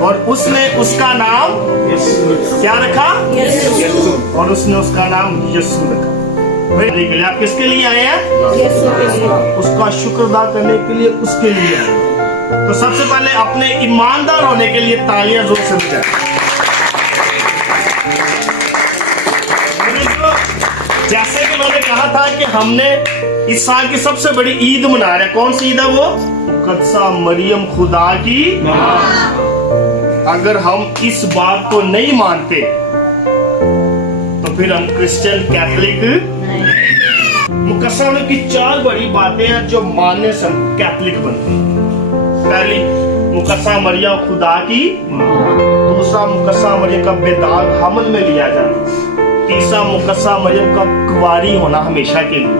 और उसने उसका नाम क्या रखा? यीशु। और उसने उसका नाम यीशु रखा। के लिए आप किसके लिए आए हैं? उसका शुक्र अदा करने के लिए, उसके लिए आए हैं। तो सबसे पहले अपने ईमानदार होने के लिए तालियां जोर से बजाएं। जैसे कि मैंने कहा था कि हमने इस साल की सबसे बड़ी ईद मना रहे हैं। कौन सी ईद है वो? मुकद्दसा मरियम खुदा की। अगर हम इस बात को नहीं मानते तो फिर हम क्रिश्चियन कैथोलिक मुकद्दसा की 4 बड़ी बातें हैं जो मानने से कैथोलिक बनते हैं। पहली, मुकद्दसा मरियम खुदा की। दूसरा, मुकद्दसा मरियम का बेदाग हमल में लिया जाना। तीसरा, मुकद्दसा मरियम का कुंवारी होना हमेशा के लिए।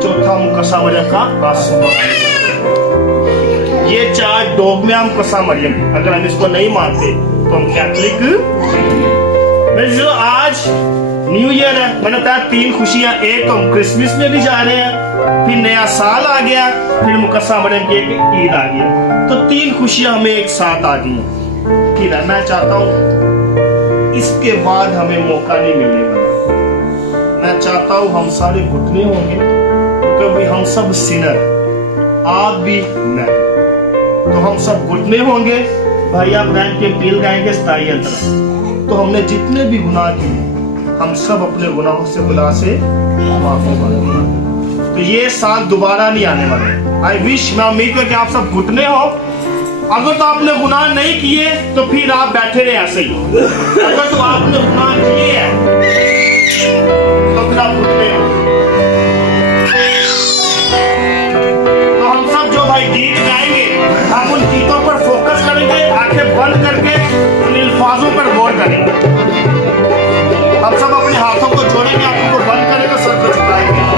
चौथा, मुकद्दसा मरियम का आसमान। ये 4 डोगमे हम मुकद्दसा मरियम। अगर हम इसको नहीं मानते तो हम कैथोलिक। जो आज न्यू ईयर है, मैंने बताया 3 खुशियां। एक तो हम क्रिसमस में भी जा रहे हैं, फिर नया साल आ गया, फिर मुकद्दसा मरियम की एक ईद आ गया। तो 3 खुशियां हमें एक साथ आ गई हैं। फिर मैं चाहता हूं इसके बाद हमें मौका नहीं मिलने वाला। मैं चाहता हूं हम सारे घुटने होंगे, क्योंकि हम सब सिनर, आप भी मैं भी। तो हम सब घुटने होंगे, भाई आप गाएं के बिल गाएंगे 27 अंतरा। तो हमने जितने भी गुनाह किए हम सब अपने गुनाहों से खुदा से माफी मांगेंगे। तो ये साल दोबारा नहीं आने वाला। आई विश, मैं उम्मीद करके आप सब घुटने हो। अगर तो आपने गुनाह नहीं किए तो फिर आप बैठे रहे ऐसे ही। अगर तो आपने गुनाह किए हैं तो फिर आप घुटने हो। तो हम सब जो भाई गीत गाएंगे, हम उन गीतों पर फोकस करेंगे, आंखें बंद करके उन अल्फाजों पर गौर करेंगे। हम सब अपने हाथों को जोड़ेंगे, आंखों को बंद करेंगे, सर को झुकाएंगे।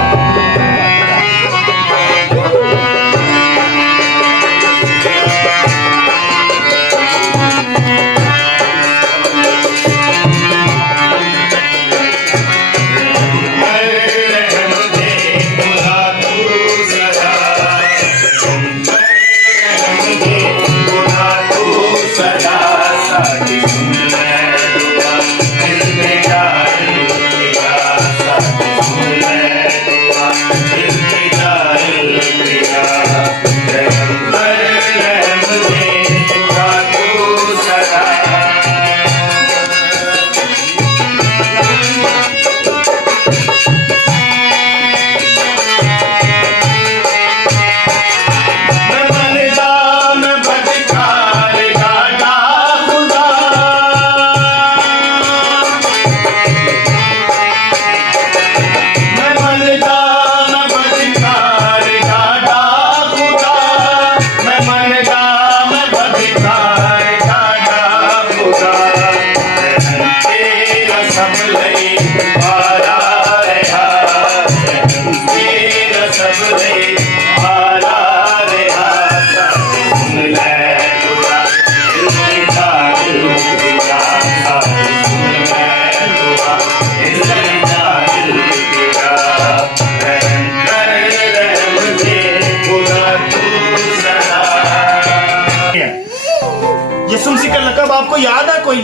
यीशु मसीह का लक़ब आपको याद है कोई?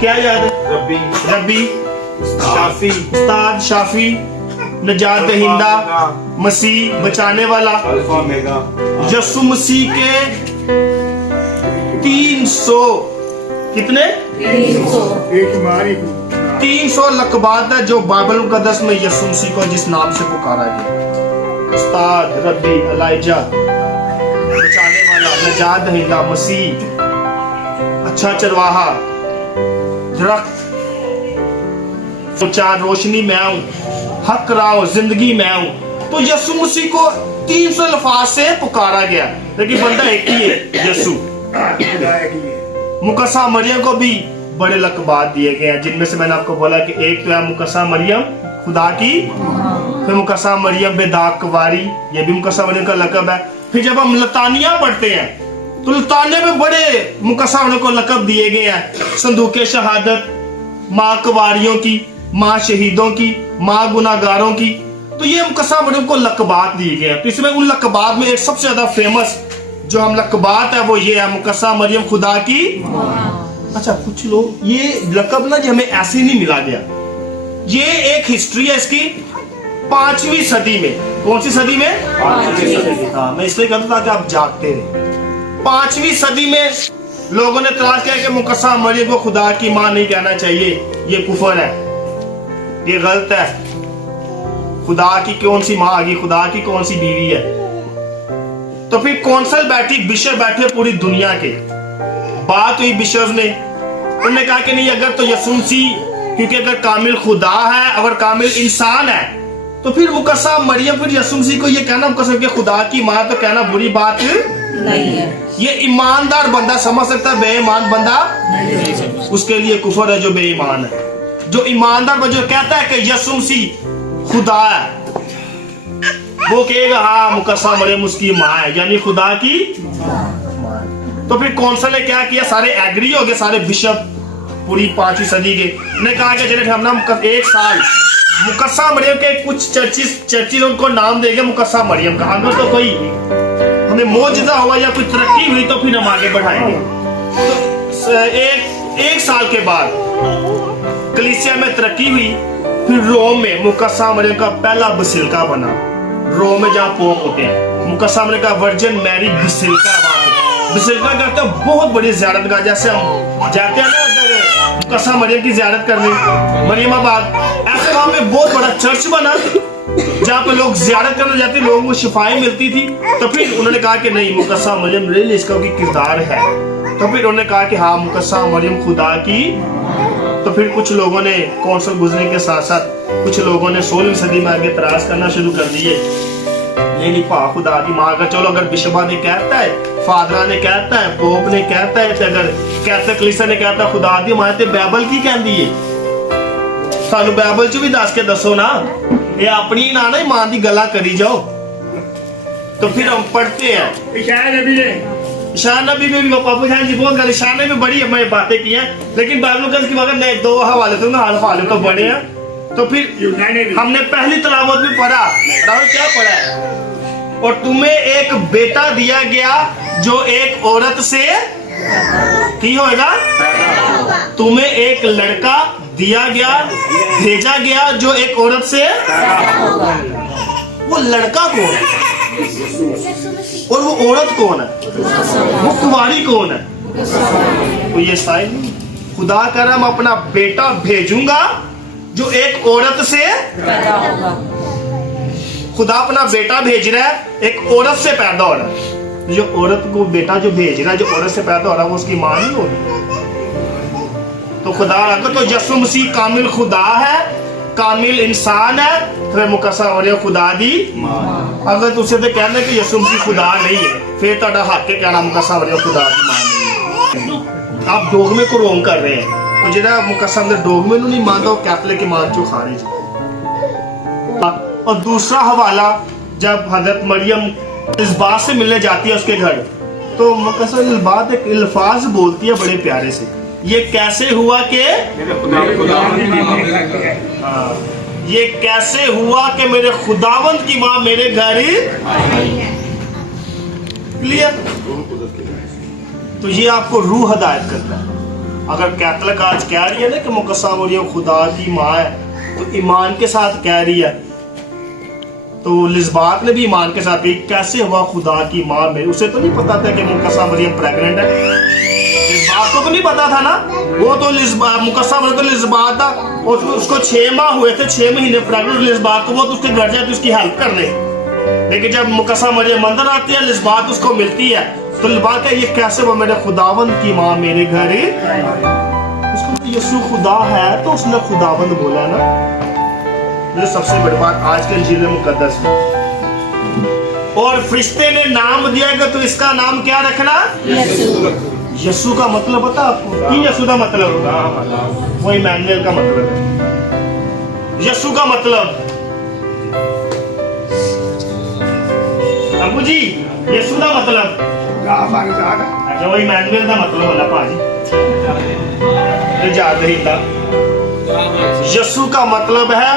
क्या याद है? रब्बी, शाफी, उस्ताद, शाफी, नजात दहिंदा, मसीह, बचाने वाला। यीशु मसीह के 300 कितने? 300 लक़बात है जो बाइबल मुक़द्दस में यीशु मसीह को जिस नाम से पुकारा गया। उस्ताद, रब्बी, एलाइजा, बचाने वाला, नजात दहिंदा, मसीह, अच्छा चरवाहा, दरख्त, चार रोशनी मैं हूं, हक राह, जिंदगी मैं हूं। तो यीशु मसीह को 300 अल्फाज से पुकारा गया, लेकिन बंदा एक ही है, यीशु। मुकद्दसा मरियम को भी बड़े लक़बात दिए गए हैं, जिनमें से मैंने आपको बोला कि एक तो है मुकद्दसा मरियम खुदा की, फिर मुकद्दसा मरियम बेदाग कुंवारी, ये भी मुकद्दसा मरियम का लक़ब है। फिर जब हम लतानिया पढ़ते हैं तो लतानिया में बड़े मुकद्दसा को लक़ब दिए गए हैं। संदूके शहादत, माँ कुंवारियों की, माँ शहीदों की, माँ गुनाहगारों की। तो ये मुकद्दसा मरियम को लक़बात दिए गए हैं। तो इसमें उन लक़बात में एक सबसे ज्यादा फेमस जो हम लकबात है वो ये है, मुकस्सा मरियम खुदा की। अच्छा, कुछ लोग ये लकब ना जो हमें ऐसे नहीं मिला गया, ये एक हिस्ट्री है इसकी 5वीं सदी में। कौन सी सदी में? 5वीं सदी। हाँ, मैं इसलिए कहता था कि आप जागते रहे। 5वीं सदी में लोगों ने तलाश किया कि मुकस्सा मरियम को खुदा की मां नहीं कहना चाहिए, ये कुफर है, ये गलत है। खुदा की कौन सी मां आ गई, खुदा की कौन सी बीवी है? तो फिर कौंसिल बैठी, बिशप बैठे पूरी दुनिया के, बात हुई बिशप ने, उन्होंने कहा कि नहीं, अगर तो यीशु मसीह, क्योंकि अगर कामिल खुदा है, अगर कामिल इंसान है, तो फिर मुकस्सा मरियम, फिर यीशु मसीह को ये कहना मुकस्सा के खुदा की मां तो कहना बुरी बात नहीं है। ये ईमानदार बंदा समझ सकता है, बेईमान बंदा उसके लिए कुफर है जो बेईमान है। जो ईमानदार बंदा जो कहता है कि यीशु मसीह खुदा है, वो कहेगा हाँ मुकस्सा मरियम उसकी मां है, यानी खुदा की मां। तो फिर कौंसिल ने क्या किया, सारे एग्री हो गए, सारे बिशप पूरी 5वीं सदी के ने कहा कि चलिए हम ना 1 साल मुकस्सा मरियम के कुछ चर्चिस उनको नाम देंगे मुकस्सा मरियम का, अगर तो कोई हमें मौजूदा हुआ या कोई तरक्की हुई तो फिर हम आगे बढ़ाएंगे। तो एक साल के बाद कलीसिया में तरक्की हुई, फिर रोम में मुकस्सा मरियम का पहला बसिलिका बना। रोम में जहाँ पोप होते हैं, मुकस्सा मरियम का वर्जिन मैरी बसिलिका बसिलिका कहते हैं बहुत बड़ी ज़ियारतगाह, जैसे हम जाते हैं ना मुकस्सा मरियम की ज़ियारत करने मरियमाबाद, ऐसे वहाँ पे बहुत बड़ा चर्च बना जहाँ पे लोग ज़ियारत करने जाते, लोगों को शिफाएं मिलती थी। तो फिर उन्होंने कहा कि नहीं, मुकस्सा मरियम रियली इसका भी किरदार है। तो फिर उन्होंने कहा कि हाँ मुकस्सा मरियम खुदा की। तो फिर कुछ लोगों ने कौंसिल गुजरने के साथ साथ कुछ लोगों ने 16वीं सदी में आगे तराश करना शुरू कर दिए, नहीं पा खुदा की मां। अगर चलो अगर बिशपा ने कहता है, फादरा ने कहता है, पोप ने कहता है, अगर कैथोलिक कलीसिया ने कहता खुदा दी मां, ते बाइबल की कहती है, सानू बाइबल च भी दस के दसो ना, ये अपनी ना ना मां दी गल्लां करी जाओ। तो फिर हम पढ़ते हैं ईशा नबी में भी बाबू जान जी बहुत ईशा ने भी बड़ी हमें बातें की हैं, लेकिन बाइबल की मगर नहीं 2 हवाले तो ना हवाले तो बड़े हैं। तो फिर हमने पहली तलावत में पढ़ा, राहुल क्या पढ़ा है, और तुम्हें एक बेटा दिया गया जो एक औरत से की होगा, तुम्हें एक लड़का दिया गया, भेजा गया जो एक औरत से। वो लड़का कौन है और वो औरत कौन है, वो कुंवारी कौन है? तो ये साइड खुदा कह रहा मैं अपना बेटा भेजूंगा जो एक औरत से पैदा होगा। खुदा अपना बेटा भेज रहा है, एक औरत से पैदा हो रहा है। जो औरत को बेटा जो भेज रहा है, जो औरत से पैदा हो रहा है, वो उसकी मां नहीं होगी। तो खुदा अगर तो यीशु मसीह कामिल खुदा है, कामिल इंसान है, फिर मुकस्सा मरियम खुदा दी मां। अगर तुझसे तो कहना कि यीशु मसीह खुदा नहीं है, फिर तो हक है कहना मुकस्सा मरियम खुदा दी मां नहीं है। आप डोगमे को रोंग कर रहे हैं। तो जिहड़ा मुकस्सा डोगमे नूं नहीं मानता, वो कैथोलिक ईमान चों खारिज है। और दूसरा हवाला, जब हजरत मरियम इल्बात से मिलने जाती है उसके घर, तो मुकस्सा इल्बात एक अल्फाज बोलती है बड़े प्यारे से, ये कैसे हुआ कि ये कैसे हुआ कि मेरे खुदावंद की मां मेरे घर क्लियर। तो ये आपको रूह हदायत करता है। अगर कैथोलिक आज कह रही है ना कि मुकस्सा मरियम खुदा की मां है, तो ईमान के साथ कह रही है। तो लिस्बात ने भी ईमान के साथ कही, कैसे हुआ खुदा की मां में। उसे तो नहीं पता था कि मुकस्सा मरियम प्रेग्नेंट है, लिस्बात को तो नहीं पता था ना। वो तो मुकस्सा मरियम तो लिस्बात था, और उसको 6 माह हुए थे, 6 महीने प्रेग्नेंट लिस्बात को, वो तो उसके घर जाती उसकी हेल्प करने। लेकिन जब मुकस्सा मरियम अंदर आती है, लिस्बात उसको मिलती है, तो लिस्बात है ये कैसे वो मेरे खुदावंद की मां मेरे घर। उसको तो यीशु खुदा है, तो उसने खुदावंद बोला ना। ये सबसे बड़ी बात आज के इंजील मुकद्दस में। और फरिश्ते ने नाम दिया कि तो इसका नाम क्या रखना, यीशु का मतलब पता आपको कि यीशु का मतलब वो इमैनुएल का मतलब है। यीशु का मतलब अबू जी, यीशु का मतलब अच्छा वो इमैनुएल का मतलब होला भाजी याद नहीं था। यीशु का मतलब है,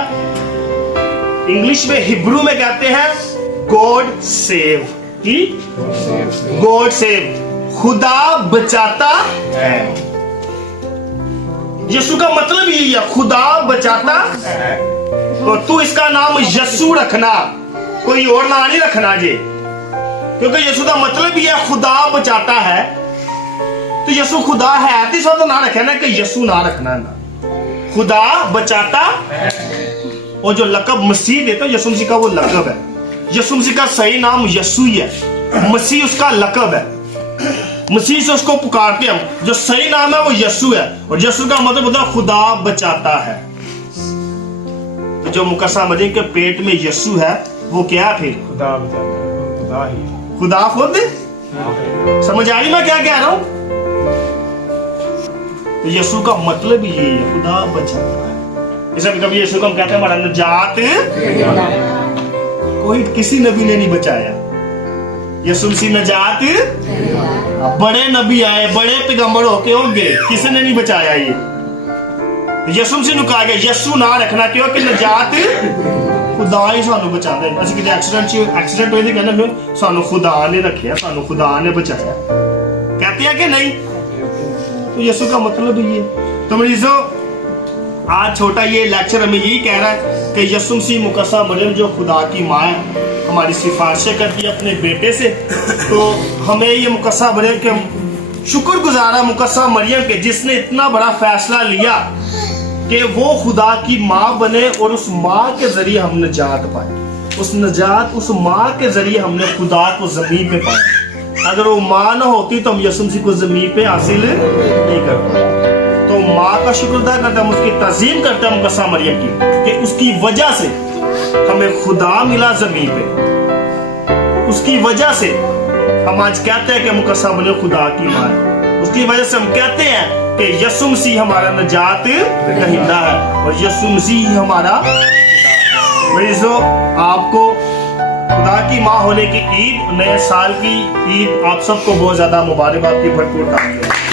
इंग्लिश में हिब्रू में कहते हैं गॉड सेव। कि गॉड सेव, खुदा बचाता है। यीशु का मतलब यही है, खुदा बचाता है। तो तू इसका नाम यीशु रखना, कोई और नाम नहीं रखना जी, क्योंकि यीशु का मतलब ये खुदा बचाता है। तो यीशु खुदा है तो सब तो ना रखे ना कि यीशु ना रखना ना, खुदा बचाता है। और जो लकब मसीह देता है, यीशु मसीह का वो लकब है। यीशु मसीह का सही नाम यीशु ही है, मसीह उसका लकब है, मसीह से उसको पुकारते हैं हम। जो सही नाम है वो यीशु है, और यीशु का मतलब होता है खुदा बचाता है। तो जो मुकस्सा मरियम के पेट में यीशु है वो क्या है? फिर खुदा बचाता है, खुदा ही है। खुदा खुद। समझ आ रही मैं क्या कह रहा हूं? तो यीशु का मतलब ही यही है, खुदा बचाता है। जैसे कभी यीशु को हम कहते हैं हमारा निजात, कोई किसी नबी ने नहीं बचाया। यीशु मसीह निजात, बड़े नबी आए, बड़े पैगंबर होके होंगे, किसी ने नहीं बचाया। ये यीशु मसीह कहा गया यीशु ना रखना, क्योंकि निजात खुदा ही सानू बचाता है। असं किसी एक्सीडेंट होए तो कहना फिर सानू खुदा ने रखा, सानू खुदा ने बचाया, कहते हैं कि नहीं? तो यीशु का मतलब ही ये। तो मरीजों, आज छोटा ये लेक्चर हमें यही कह रहा है कि यीशु मसीह मुकस्सा मरियम जो खुदा की माँ है, हमारी सिफारिशें करती है अपने बेटे से। तो हमें ये मुकस्सा मरियम के शुक्रगुजार है, मुकस्सा मरियम के, जिसने इतना बड़ा फैसला लिया कि वो खुदा की माँ बने और उस माँ के जरिए हम निजात पाए। उस माँ के जरिए हमने खुदा को जमीन पे पाया। अगर वो माँ ना होती तो हम यीशु मसीह को जमीन पे हासिल नहीं कर पाते। तो माँ का शुक्र अदा करते हम, उसकी तज़ीम करते हैं मुकस्सा मरियम की, कि उसकी वजह से हमें खुदा मिला जमीन पे। उसकी वजह से हम आज कहते हैं कि मुकस्सा मरियम खुदा की माँ है। उसकी वजह से हम कहते हैं कि यीशु मसीह हमारा निजात दहिंदा है और यीशु मसीह हमारा। आपको खुदा की माँ होने की ईद, नए साल की ईद आप सबको बहुत ज्यादा मुबारकबाद की भरपूर ताकि